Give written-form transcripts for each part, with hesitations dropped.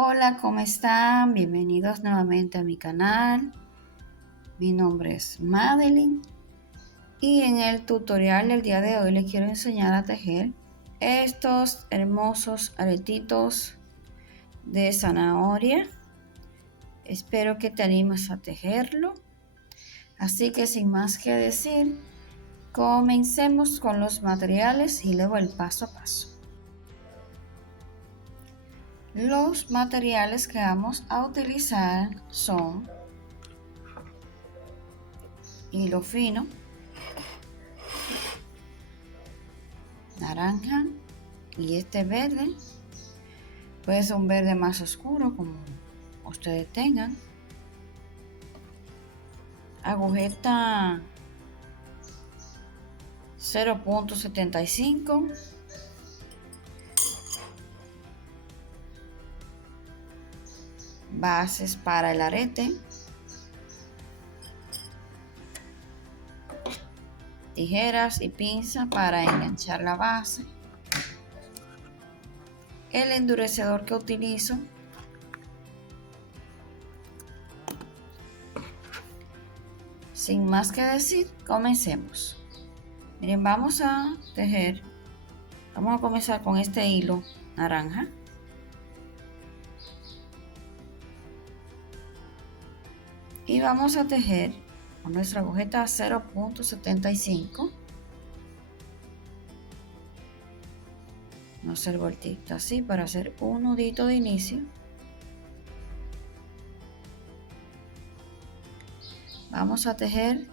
Hola, ¿cómo están? Bienvenidos nuevamente a mi canal. Mi nombre es Madeline y en el tutorial del día de hoy les quiero enseñar a tejer estos hermosos aretitos de zanahoria. Espero que te animes a tejerlo. Así que sin más que decir, comencemos con los materiales y luego el paso a paso. Los materiales que vamos a utilizar son hilo fino, naranja y este verde. Puede ser un verde más oscuro como ustedes tengan. Agujeta 0.75. Bases para el arete. Tijeras y pinza para enganchar la base. El endurecedor que utilizo. Sin más que decir, comencemos. Miren, vamos a tejer. Vamos a comenzar con este hilo naranja. Y vamos a tejer con nuestra agujeta 0.75. No hacer vueltita así para hacer un nudito de inicio. Vamos a tejer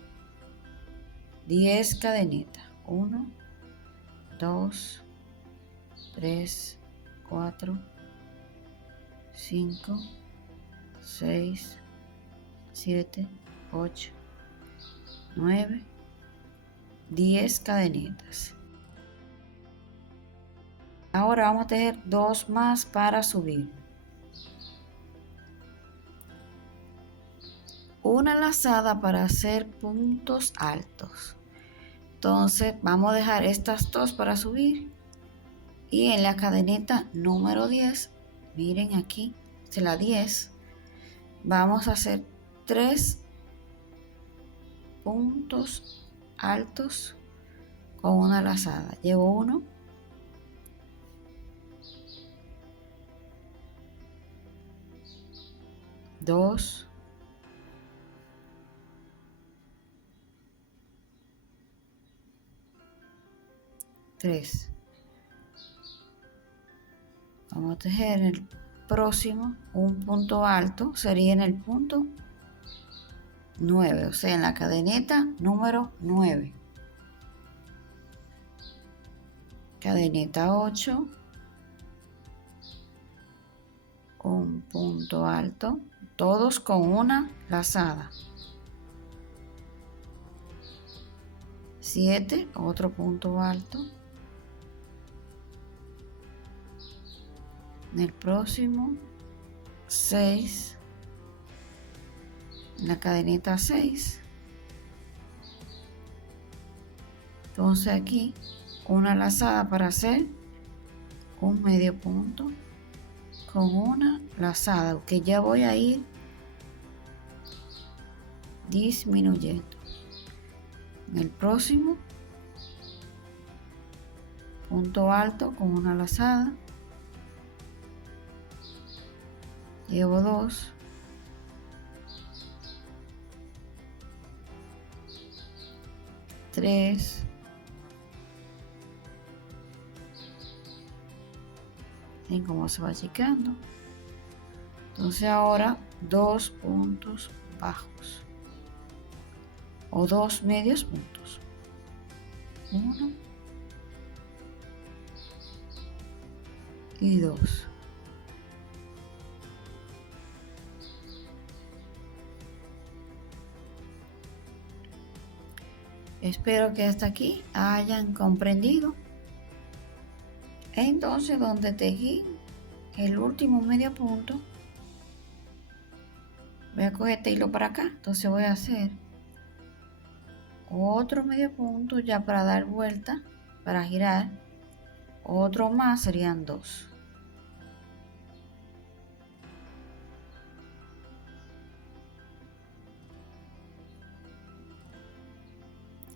10 cadenitas. 1, 2, 3, 4, 5, 6, 7, 8, 9, 10 cadenitas. Ahora vamos a tejer 2 más para subir. Una lazada para hacer puntos altos. Entonces vamos a dejar estas 2 para subir. Y en la cadeneta número 10, miren aquí, de la 10, vamos a hacer 3 puntos altos con una lazada. Llevo 1, 2, 3. Vamos a tejer en el próximo un punto alto, sería en el punto 9, o sea, en la cadeneta número 9. Cadeneta 8, un punto alto, todos con una lazada. 7, otro punto alto. En el próximo 6, en la cadeneta 6. Entonces aquí una lazada para hacer un medio punto con una lazada, que ya voy a ir disminuyendo. En el próximo punto alto con una lazada, llevo 2, 3, 5, como se va achicando. Entonces ahora 2 puntos bajos o 2 medios puntos. 1 y 2. Espero que hasta aquí hayan comprendido. Entonces, donde tejí el último medio punto, voy a coger este hilo para acá. Entonces voy a hacer otro medio punto ya para dar vuelta, para girar. Otro más, serían 2.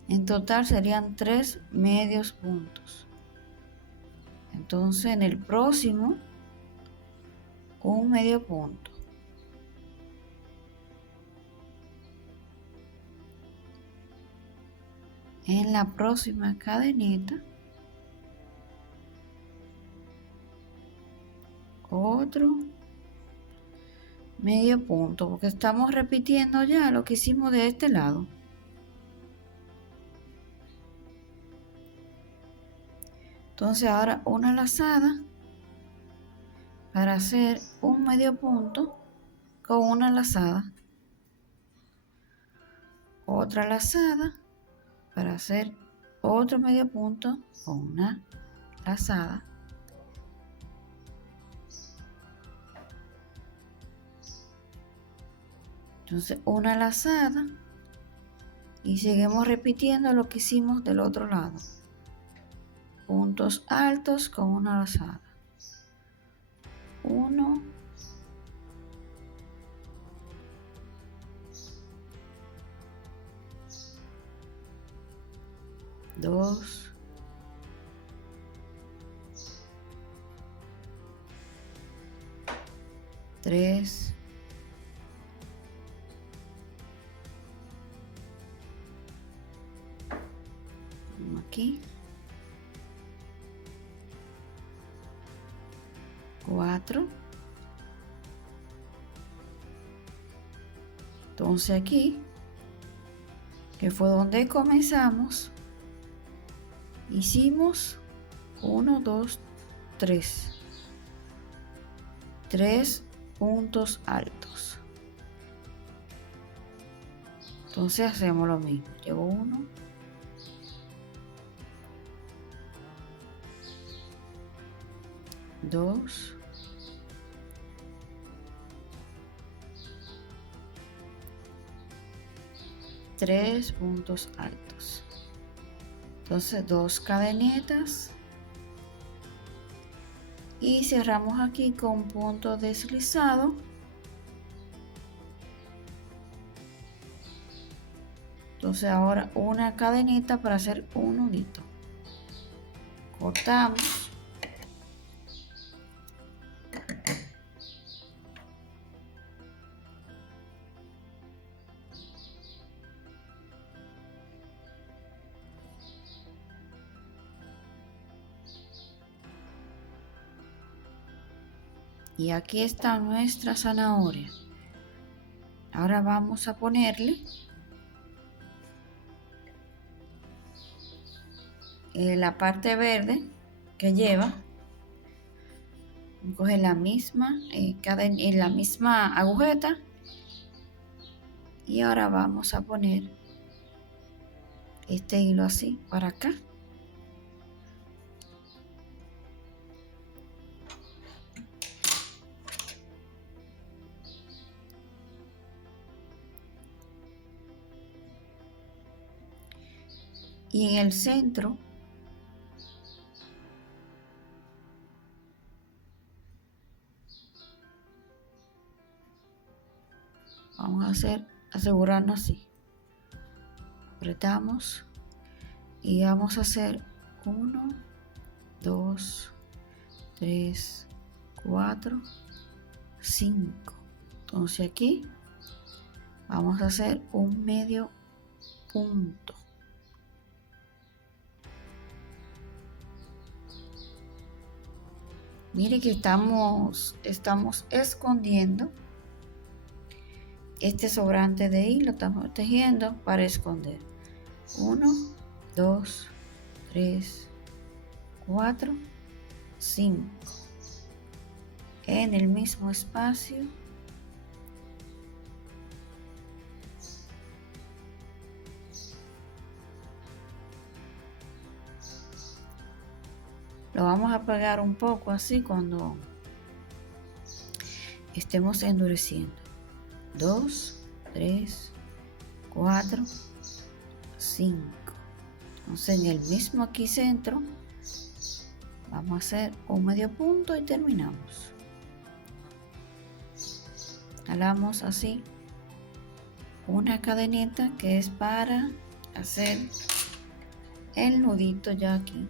En total serían 3 medios puntos. Entonces en el próximo, un medio punto. En la próxima cadenita, otro medio punto, porque estamos repitiendo ya lo que hicimos de este lado. Entonces ahora una lazada para hacer un medio punto con una lazada, otra lazada para hacer otro medio punto con una lazada, entonces una lazada y seguimos repitiendo lo que hicimos del otro lado, puntos altos con una lazada, 1, 2, 3, 1 aquí, 4, entonces aquí, que fue donde comenzamos, hicimos 1, 2, 3 puntos altos. Entonces hacemos lo mismo, llevo 1, 2, 3 puntos altos. Entonces 2 cadenitas y cerramos aquí con punto deslizado. Entonces ahora una cadenita para hacer un nudito. Cortamos. Y aquí está nuestra zanahoria. Ahora vamos a ponerle la parte verde que lleva. Coge la misma, la misma agujeta. Y ahora vamos a poner este hilo así para acá. Y en el centro vamos a asegurarnos así. Apretamos y vamos a hacer 1, 2, 3, 4, 5. Entonces aquí vamos a hacer un medio punto. Mire que estamos escondiendo este sobrante de hilo, estamos tejiendo para esconder. 1, 2, 3, 4, 5. En el mismo espacio. Lo vamos a pegar un poco así cuando estemos endureciendo. 2, 3, 4, 5. Entonces en el mismo aquí centro vamos a hacer un medio punto y terminamos. Jalamos así una cadenita que es para hacer el nudito ya aquí.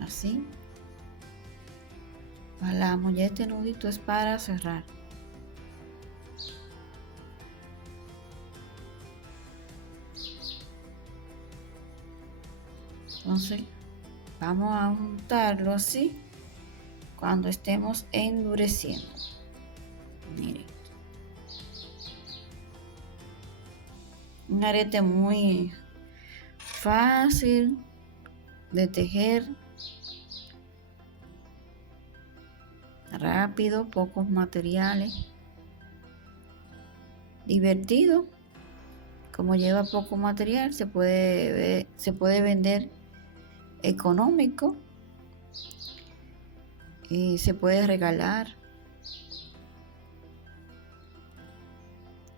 Así. Jalamos, ya este nudito es para cerrar. Entonces vamos a juntarlo así cuando estemos endureciendo. Miren, un arete muy fácil de tejer, rápido, pocos materiales, divertido. Como lleva poco material, se puede vender económico y se puede regalar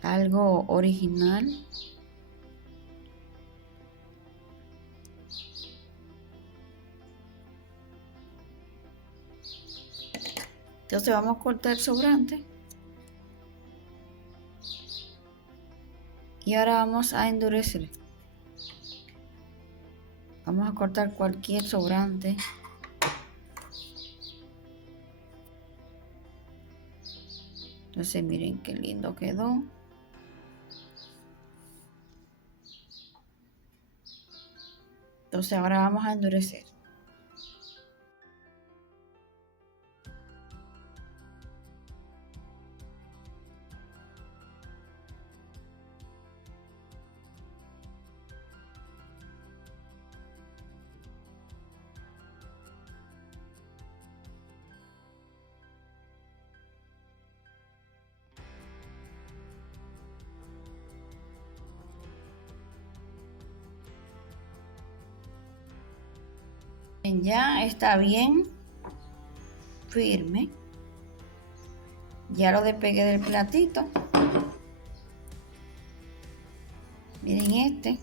algo original. Entonces vamos a cortar el sobrante y ahora vamos a endurecer. Vamos a cortar cualquier sobrante. Entonces miren qué lindo quedó. Entonces ahora vamos a endurecer. Ya está bien firme. Ya lo despegué del platito. Miren este.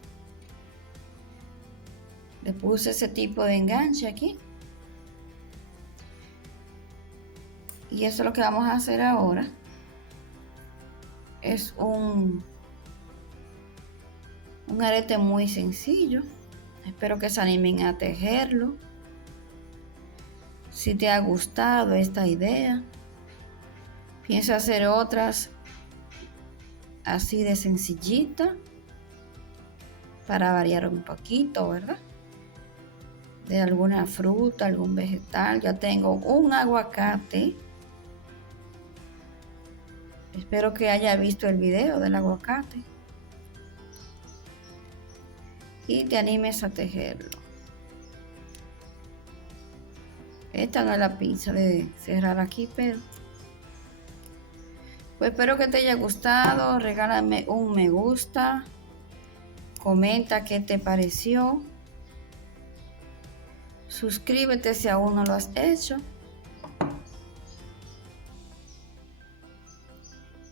Le puse ese tipo de enganche aquí. Y eso es lo que vamos a hacer ahora. Es un arete muy sencillo. Espero que se animen a tejerlo. Si te ha gustado esta idea, piensa hacer otras así de sencillita para variar un poquito, ¿verdad? De alguna fruta, algún vegetal. Ya tengo un aguacate. Espero que haya visto el video del aguacate y te animes a tejerlo. Esta no es la pinza de cerrar aquí, pero pues espero que te haya gustado. Regálame un me gusta, comenta qué te pareció, suscríbete si aún no lo has hecho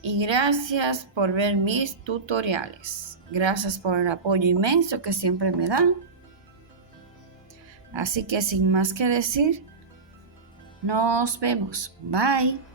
y gracias por ver mis tutoriales. Gracias por el apoyo inmenso que siempre me dan. Así que sin más que decir, nos vemos. Bye.